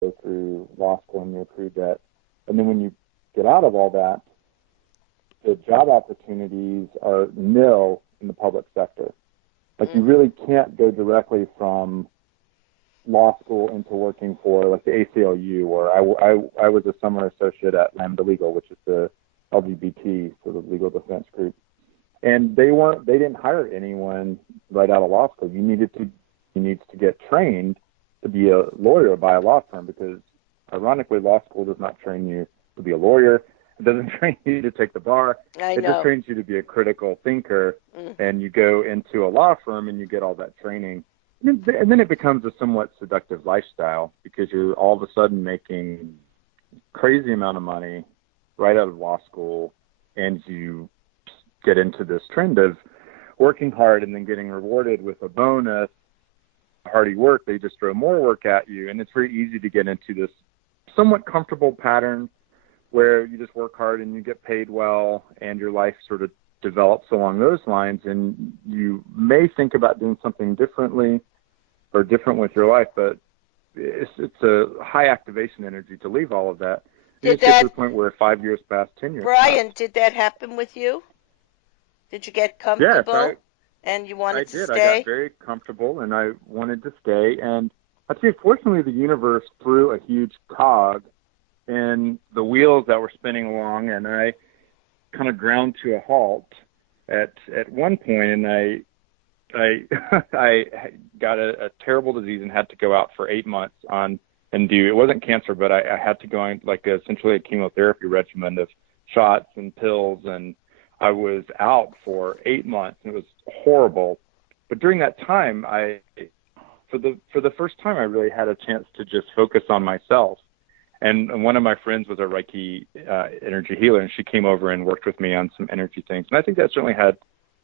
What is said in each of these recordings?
go through law school and you accrue debt. And then when you get out of all that, the job opportunities are nil in the public sector. Like you really can't go directly from law school into working for like the ACLU, or I was a summer associate at Lambda Legal, which is the LGBT sort of legal defense group. And they didn't hire anyone right out of law school. You needs to get trained to be a lawyer by a law firm, because ironically, law school does not train you to be a lawyer. It doesn't train you to take the bar. It just trains you to be a critical thinker. And you go into a law firm and you get all that training. And then it becomes a somewhat seductive lifestyle, because you're all of a sudden making crazy amount of money right out of law school, and you get into this trend of working hard and then getting rewarded with a bonus. Hard you work, they just throw more work at you, and it's very easy to get into this somewhat comfortable pattern where you just work hard and you get paid well, and your life sort of develops along those lines, and you may think about doing something differently or different with your life, but it's a high activation energy to leave all of that. You just get to the point where 5 years pass, 10 years Brian, pass. did that happen with you? Did you get comfortable and you wanted to stay? I got very comfortable and I wanted to stay. And I'd say, fortunately, the universe threw a huge cog in the wheels that were spinning along, and I kind of ground to a halt at one point, and I I got a terrible disease and had to go out for 8 months it wasn't cancer, but I had to go on like essentially a chemotherapy regimen of shots and pills, and I was out for 8 months, and it was horrible. But during that time, for the first time, I really had a chance to just focus on myself. And one of my friends was a Reiki energy healer, and she came over and worked with me on some energy things. And I think that certainly had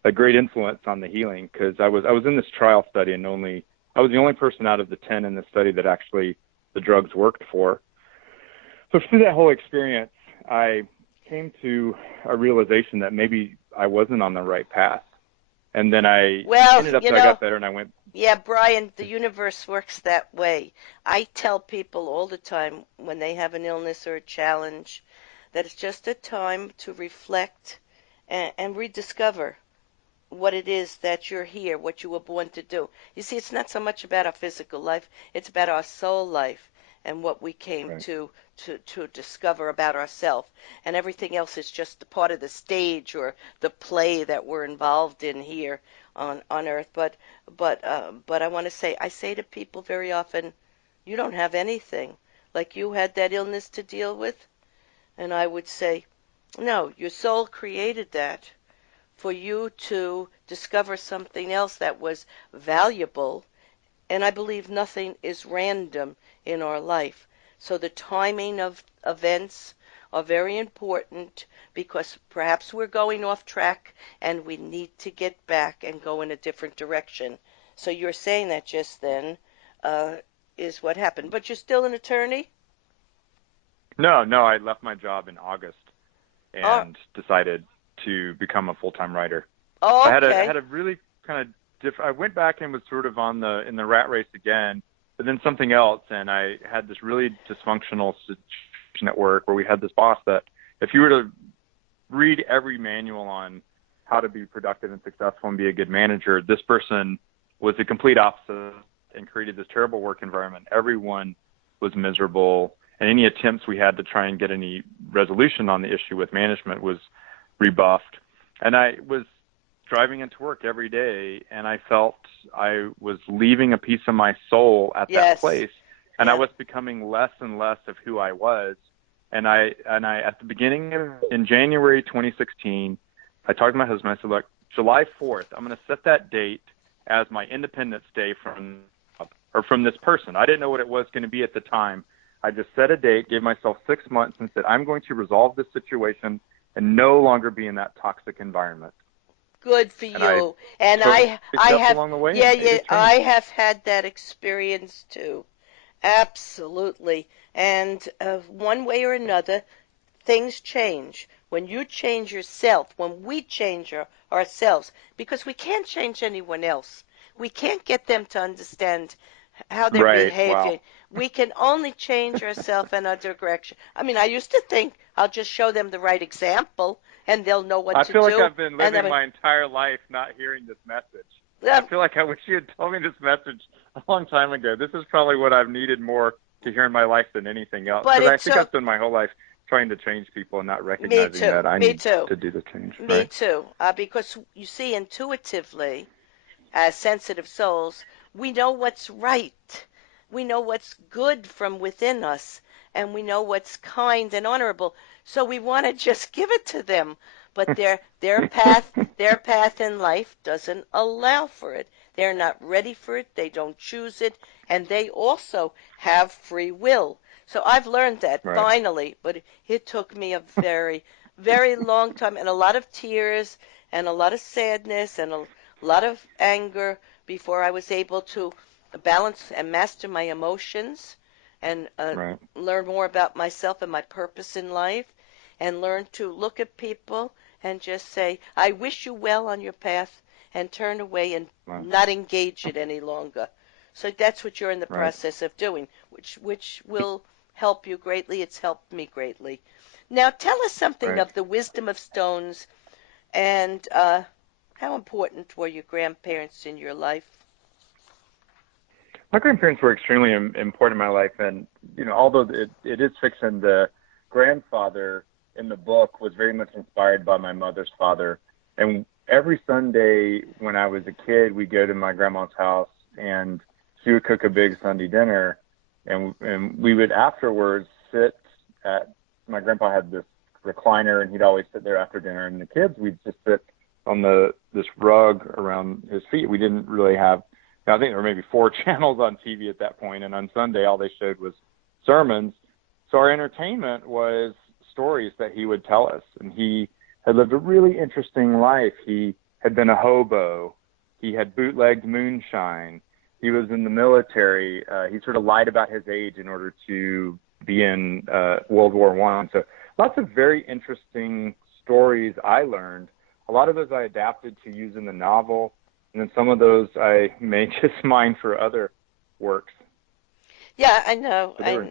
a great influence on the healing, because I was in this trial study, and I was the only person out of the 10 in the study that actually the drugs worked for. So through that whole experience, I came to a realization that maybe I wasn't on the right path. And then I ended up, I got better, and I went. Yeah, Brian, the universe works that way. I tell people all the time when they have an illness or a challenge that it's just a time to reflect and rediscover what it is that you're here, what you were born to do. You see, it's not so much about our physical life, it's about our soul life and what we came to discover about ourselves. And everything else is just a part of the stage or the play that we're involved in here on earth. But I want to say, I say to people very often, you don't have anything. Like you had that illness to deal with, and I would say, no, your soul created that for you to discover something else that was valuable. And I believe nothing is random in our life. So the timing of events are very important, because perhaps we're going off track and we need to get back and go in a different direction. So you're saying that just then is what happened. But you're still an attorney? No, I left my job in August and decided to become a full-time writer. Oh, okay. I had a really kind of I went back and was sort of in the rat race again, but then something else, and I had this really dysfunctional situation at work where we had this boss that if you were to read every manual on how to be productive and successful and be a good manager, this person was the complete opposite and created this terrible work environment. Everyone was miserable, and any attempts we had to try and get any resolution on the issue with management was rebuffed. And I was driving into work every day, and I felt I was leaving a piece of my soul at that place, and I was becoming less and less of who I was. And I at the beginning in January 2016, I talked to my husband. I said, look, July 4th, I'm going to set that date as my Independence Day from this person. I didn't know what it was going to be at the time. I just set a date, gave myself 6 months, and said, I'm going to resolve this situation and no longer be in that toxic environment. Good for you. I have along the way, I have had that experience too. Absolutely. And one way or another, things change. When you change yourself, when we change ourselves, because we can't change anyone else. We can't get them to understand how they're behaving. Wow. We can only change ourselves in other direction. I mean, I used to think I'll just show them the right example and they'll know what I to feel like do. I've been And living then, my entire life not hearing this message. I feel like I wish you had told me this message a long time ago. This is probably what I've needed more to hear in my life than anything else. but Because I it's think so. I've spent my whole life trying to change people and not Me recognizing too. that I Me need too. to do the change, Me right? too. Because you see, intuitively, as sensitive souls, we know what's right. We know what's good from within us, and we know what's kind and honorable. So we want to just give it to them. But their path in life doesn't allow for it. They're not ready for it. They don't choose it, and they also have free will. So I've learned that Right. finally, but it took me a very, very long time and a lot of tears and a lot of sadness and a lot of anger before I was able to balance and master my emotions and Right. learn more about myself and my purpose in life and learn to look at people and just say, I wish you well on your path and turn away and Right. not engage it any longer. So that's what you're in the Right. process of doing, which will help you greatly. It's helped me greatly. Now tell us something Right. of the wisdom of stones and how important were your grandparents in your life? My grandparents were extremely important in my life, and although it is fiction, the grandfather in the book was very much inspired by my mother's father. And every Sunday when I was a kid, we'd go to my grandma's house, and she would cook a big Sunday dinner, and we would afterwards sit at my grandpa had this recliner, and he'd always sit there after dinner, and the kids we'd just sit on this rug around his feet. We didn't really have I think there were maybe 4 channels on TV at that point, and on Sunday all they showed was sermons. So our entertainment was stories that he would tell us, and he had lived a really interesting life. He had been a hobo. He had bootlegged moonshine. He was in the military. He sort of lied about his age in order to be in World War I. So lots of very interesting stories I learned. A lot of those I adapted to use in the novel. And then some of those I may just mine for other works. Yeah, I know. So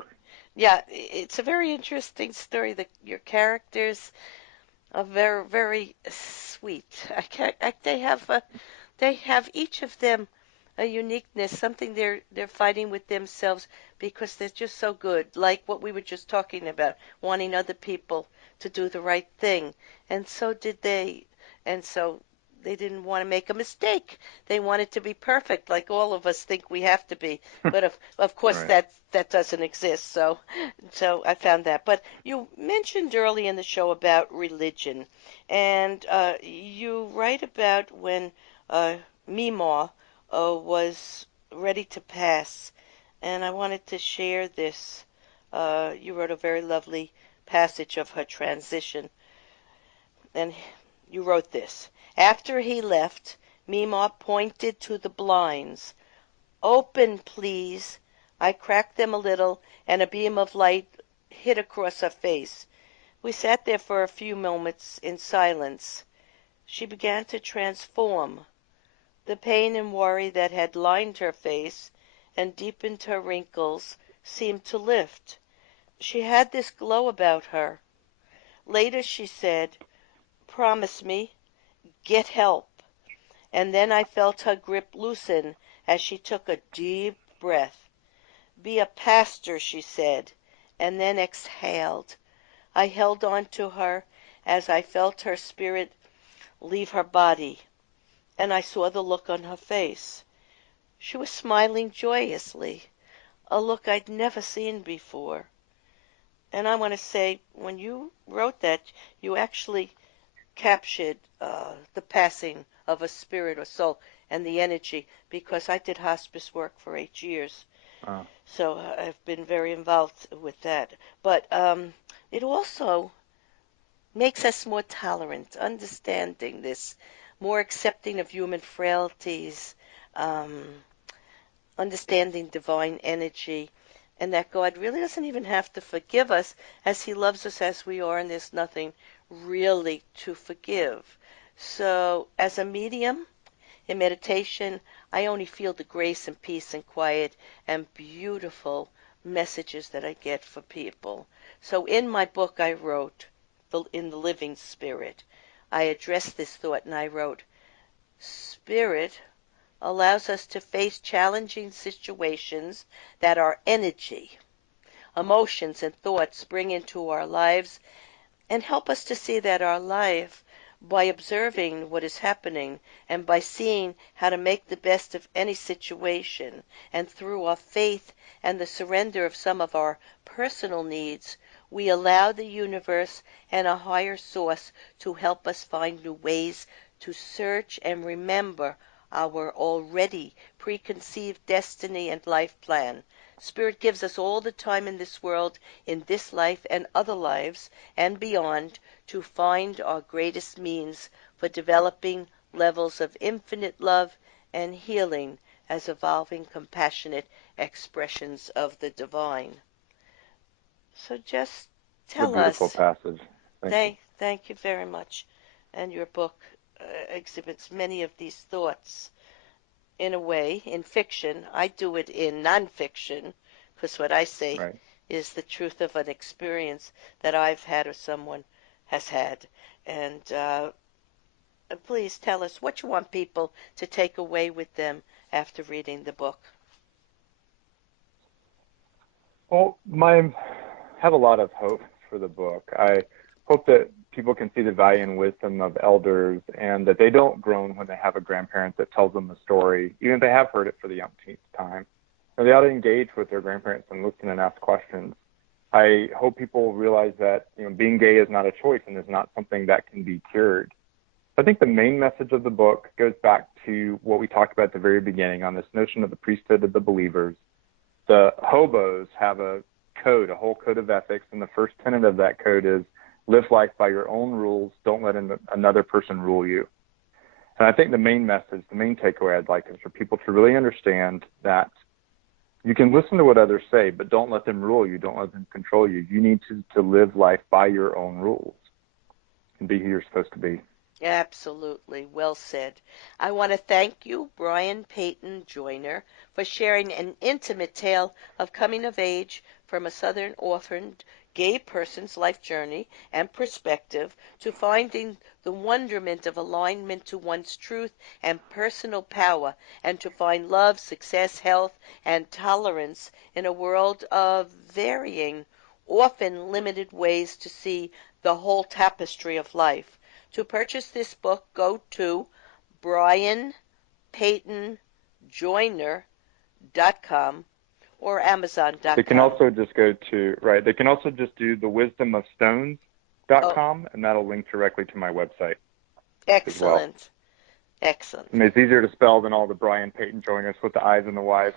Yeah, it's a very interesting story. Your characters are very, very sweet. They have each of them a uniqueness, something they're fighting with themselves because they're just so good. Like what we were just talking about, wanting other people to do the right thing, and so did they. And so they didn't want to make a mistake. They wanted to be perfect, like all of us think we have to be. But of course right. that doesn't exist. So I found that. But you mentioned early in the show about religion, and you write about when Meemaw was ready to pass, and I wanted to share this. You wrote a very lovely passage of her transition, and you wrote this. After he left, Meemaw pointed to the blinds. Open, please. I cracked them a little, and a beam of light hit across her face. We sat there for a few moments in silence. She began to transform. The pain and worry that had lined her face and deepened her wrinkles seemed to lift. She had this glow about her. Later she said, "Promise me, get help." And then I felt her grip loosen as she took a deep breath. "Be a pastor," she said, and then exhaled. I held on to her as I felt her spirit leave her body, and I saw the look on her face. She was smiling joyously, a look I'd never seen before. And I want to say, when you wrote that, you actually captured the passing of a spirit or soul and the energy, because I did hospice work for 8 years. Wow. So I've been very involved with that. But it also makes us more tolerant, understanding this, more accepting of human frailties, um, understanding divine energy, and that God really doesn't even have to forgive us as He loves us as we are, and there's nothing really to forgive. So, as a medium in meditation, I only feel the grace and peace and quiet and beautiful messages that I get for people. So in my book I wrote, in the Living Spirit, I addressed this thought and I wrote, Spirit allows us to face challenging situations that our energy, emotions, and thoughts bring into our lives and help us to see that our life, by observing what is happening and by seeing how to make the best of any situation, and through our faith and the surrender of some of our personal needs, we allow the universe and a higher source to help us find new ways to search and remember our already preconceived destiny and life plan. Spirit gives us all the time in this world, in this life and other lives and beyond, to find our greatest means for developing levels of infinite love and healing as evolving compassionate expressions of the divine. So just What a tell beautiful us. passage. Thank you. Thank you very much. And your book exhibits many of these thoughts in a way, in fiction. I do it in nonfiction, because what I say Right. is the truth of an experience that I've had or someone has had. And please tell us what you want people to take away with them after reading the book. Well, I have a lot of hope for the book. I hope that people can see the value and wisdom of elders and that they don't groan when they have a grandparent that tells them the story, even if they have heard it for the umpteenth time. So they ought to engage with their grandparents and listen and ask questions. I hope people realize that being gay is not a choice and is not something that can be cured. I think the main message of the book goes back to what we talked about at the very beginning on this notion of the priesthood of the believers. The hobos have a code, a whole code of ethics, and the first tenet of that code is live life by your own rules. Don't let another person rule you. And I think the main message, the main takeaway I'd like is for people to really understand that you can listen to what others say, but don't let them rule you. Don't let them control you. You need to live life by your own rules and be who you're supposed to be. Absolutely. Well said. I want to thank you, Brian Peyton Joyner, for sharing an intimate tale of coming of age from a Southern orphaned gay person's life journey and perspective to finding the wonderment of alignment to one's truth and personal power, and to find love, success, health, and tolerance in a world of varying, often limited ways to see the whole tapestry of life. To purchase this book, go to brianpeytonjoyner.com or amazon.com. They can also just go to, right, they can also just do the wisdomofstones.com, and that'll link directly to my website. Excellent. As well. Excellent. And it's easier to spell than all the Brian Peyton Joyners with the I's and the Y's.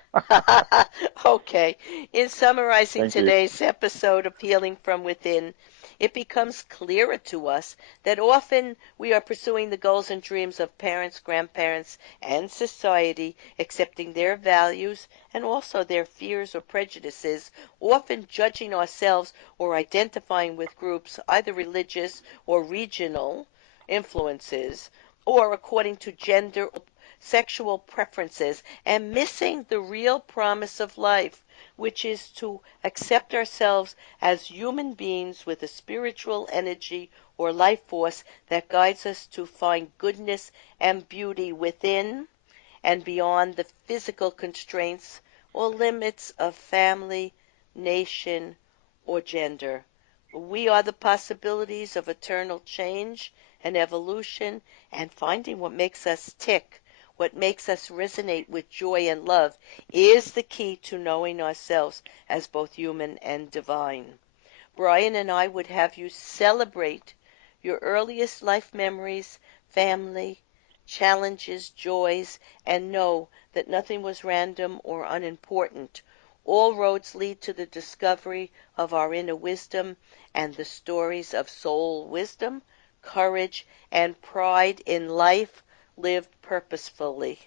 Okay. In summarizing Thank today's episode of Healing from Within, it becomes clearer to us that often we are pursuing the goals and dreams of parents, grandparents, and society, accepting their values and also their fears or prejudices, often judging ourselves or identifying with groups, either religious or regional influences, or according to gender or sexual preferences, and missing the real promise of life, which is to accept ourselves as human beings with a spiritual energy or life force that guides us to find goodness and beauty within and beyond the physical constraints or limits of family, nation, or gender. We are the possibilities of eternal change and evolution, and finding what makes us tick, what makes us resonate with joy and love, is the key to knowing ourselves as both human and divine. Brian and I would have you celebrate your earliest life memories, family, challenges, joys, and know that nothing was random or unimportant. All roads lead to the discovery of our inner wisdom and the stories of soul wisdom, courage, and pride in life lived purposefully.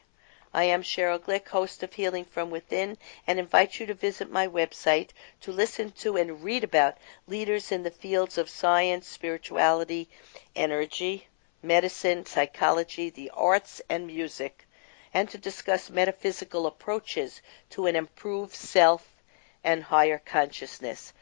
I am Sheryl Glick, host of Healing from Within, and invite you to visit my website to listen to and read about leaders in the fields of science, spirituality, energy, medicine, psychology, the arts, and music, and to discuss metaphysical approaches to an improved self and higher consciousness.